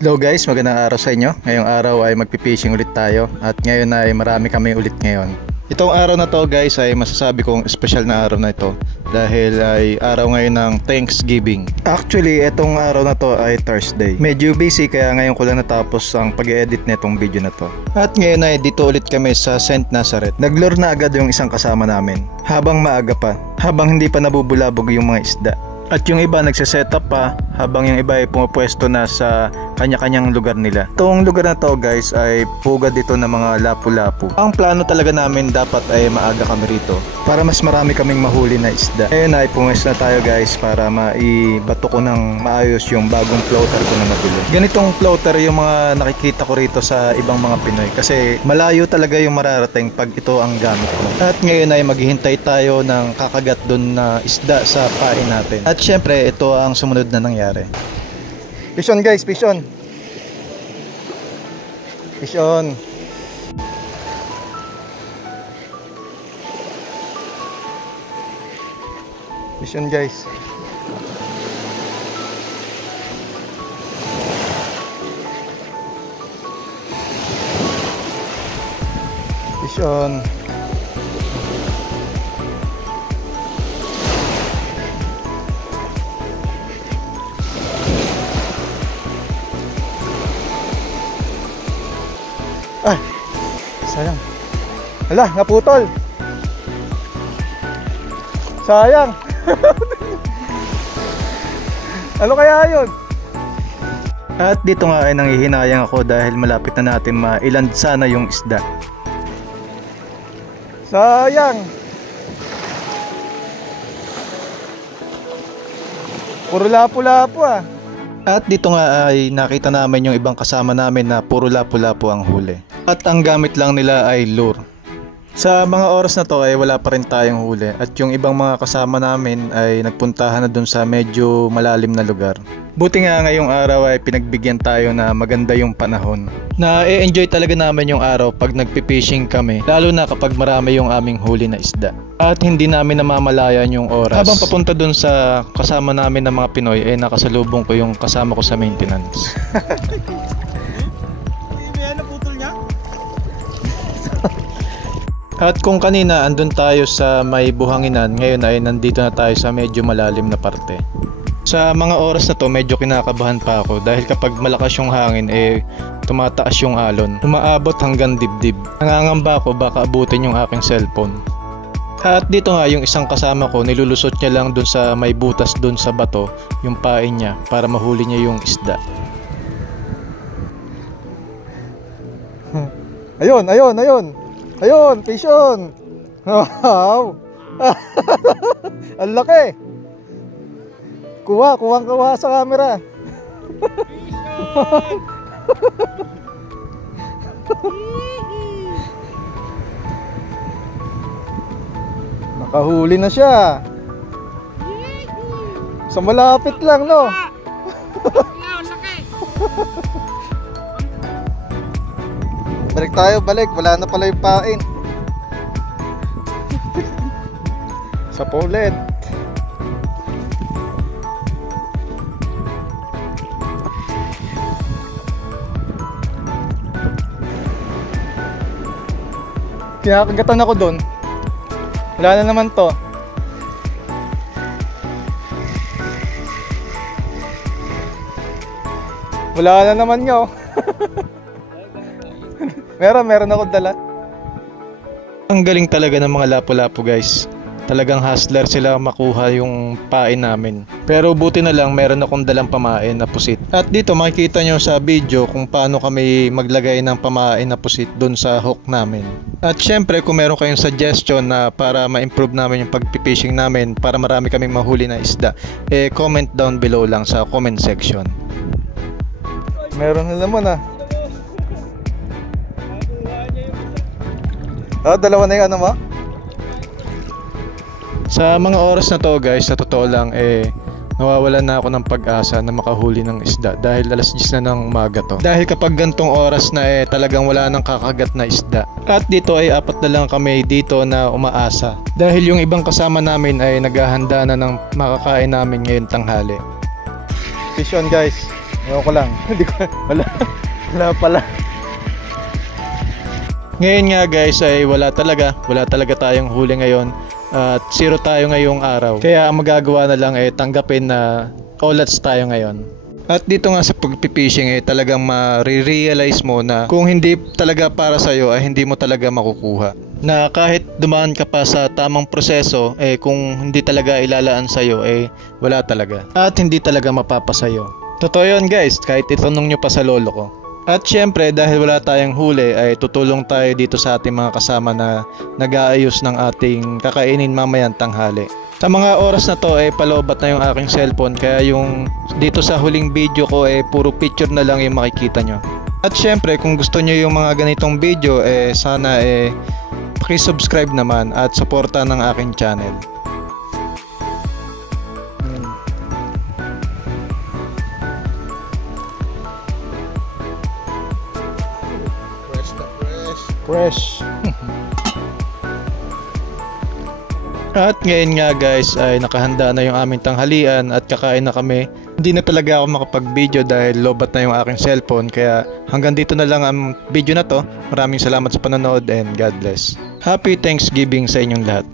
Hello guys, magandang araw sa inyo. Ngayong araw ay magpipishing ulit tayo at ngayon ay marami kami ulit ngayon. Itong araw na to guys ay masasabi kong special na araw na ito dahil ay araw ngayon ng Thanksgiving. Actually, itong araw na to ay Thursday. Medyo busy kaya ngayon ko lang natapos ang pag-edit nitong video na to. At ngayon ay dito ulit kami sa St. Nazareth. Naglure na agad yung isang kasama namin habang maaga pa, habang hindi pa nabubulabog yung mga isda. At yung iba nagsiset-up pa habang yung iba ay pumapwesto na sa kanya-kanyang lugar nila. Itong lugar na to guys ay pugad dito ng mga lapu-lapu. Ang plano talaga namin dapat ay maaga kami rito para mas marami kaming mahuli na isda. Ngayon ay pumwesto na tayo guys para maibato ko ng maayos yung bagong floater ko na nabili. Ganitong floater yung mga nakikita ko rito sa ibang mga Pinoy kasi malayo talaga yung mararating pag ito ang gamit ko. At ngayon ay maghihintay tayo ng kakagat dun na isda sa pain natin. At syempre ito ang sumunod na nangyari. Fish on guys, fish on. Fish on. Fish on guys. Fish on. Ay, sayang. Hala, naputol. Sayang. Ano kaya yun? At dito nga ay nanghihinayang ako dahil malapit na natin mailand sana yung isda. Sayang. Puro lapu-lapu ah. At dito nga ay nakita namin yung ibang kasama namin na puro lapu-lapu ang huli. At ang gamit lang nila ay lure. Sa mga oras na to ay wala pa rin tayong huli at yung ibang mga kasama namin ay nagpuntahan na dun sa medyo malalim na lugar. Buti nga ngayong araw ay pinagbigyan tayo na maganda yung panahon. Na-enjoy talaga namin yung araw pag nagpipishing kami, lalo na kapag marami yung aming huli na isda. At hindi namin namamalayan yung oras. Habang papunta dun sa kasama namin ng mga Pinoy ay nakasalubong ko yung kasama ko sa maintenance. At kung kanina andun tayo sa may buhanginan, ngayon ay nandito na tayo sa medyo malalim na parte. Sa mga oras na to medyo kinakabahan pa ako dahil kapag malakas yung hangin tumataas yung alon. Umaabot hanggang dibdib. Nangangamba ako baka abutin yung aking cellphone. At dito nga yung isang kasama ko nilulusot niya lang dun sa may butas dun sa bato yung pain niya para mahuli niya yung isda. Ayun, ayun, ayun. Ayun, fish on. Wow. Ang laki. Kuha sa camera. Nakahuli na siya. Sa malapit lang, no? Balik tayo, balik. Wala na pala yung pain. Sa paulit. Kinakagatan ako doon. Wala na naman to. Wala na naman nyo. Meron ako dala. Ang galing talaga ng mga lapu-lapu guys. Talagang hustler sila makuha yung pain namin. Pero buti na lang meron akong dalang pamain na pusit. At dito makikita nyo sa video kung paano kami maglagay ng pamain na pusit dun sa hook namin. At syempre kung meron kayong suggestion na para ma-improve namin yung pag-fishing namin para marami kaming mahuli na isda, comment down below lang sa comment section. Meron na naman ah. Dalawa na yung ano mo? Sa mga oras na to guys, sa totoo lang nawawalan na ako ng pag-asa na makahuli ng isda dahil alas 10 na ng umaga to. Dahil kapag gantong oras na talagang wala nang kakagat na isda. At dito ay 4 na lang kami dito na umaasa. Dahil yung ibang kasama namin ay naghahanda na ng makakain namin ngayon tanghali. Fish on guys. Ewan ko lang. Hindi ko, wala pala. Ngayon nga guys ay wala talaga tayong huli ngayon at zero tayo ngayong araw. Kaya ang magagawa na lang ay tanggapin na olats tayo ngayon. At dito nga sa pagpipishing ay talagang ma-realize mo na kung hindi talaga para sa'yo ay hindi mo talaga makukuha. Na kahit dumaan ka pa sa tamang proseso kung hindi talaga ilalaan sa'yo wala talaga. At hindi talaga mapapasayo. Totoo yun guys, kahit itanong nyo pa sa lolo ko. At syempre dahil wala tayong huli ay tutulong tayo dito sa ating mga kasama na nag-aayos ng ating kakainin mamayang tanghali. Sa mga oras na to paloobat na yung aking cellphone kaya yung dito sa huling video ko puro picture na lang yung makikita nyo. At syempre kung gusto nyo yung mga ganitong video sana paki-subscribe naman at suporta ng aking channel. Fresh. At ngayon nga guys ay nakahanda na yung aming tanghalian at kakain na kami. Hindi na talaga ako makapag-video dahil lobat na yung aking cellphone kaya hanggang dito na lang ang video na to. Maraming salamat sa panonood and God bless. Happy Thanksgiving sa inyong lahat.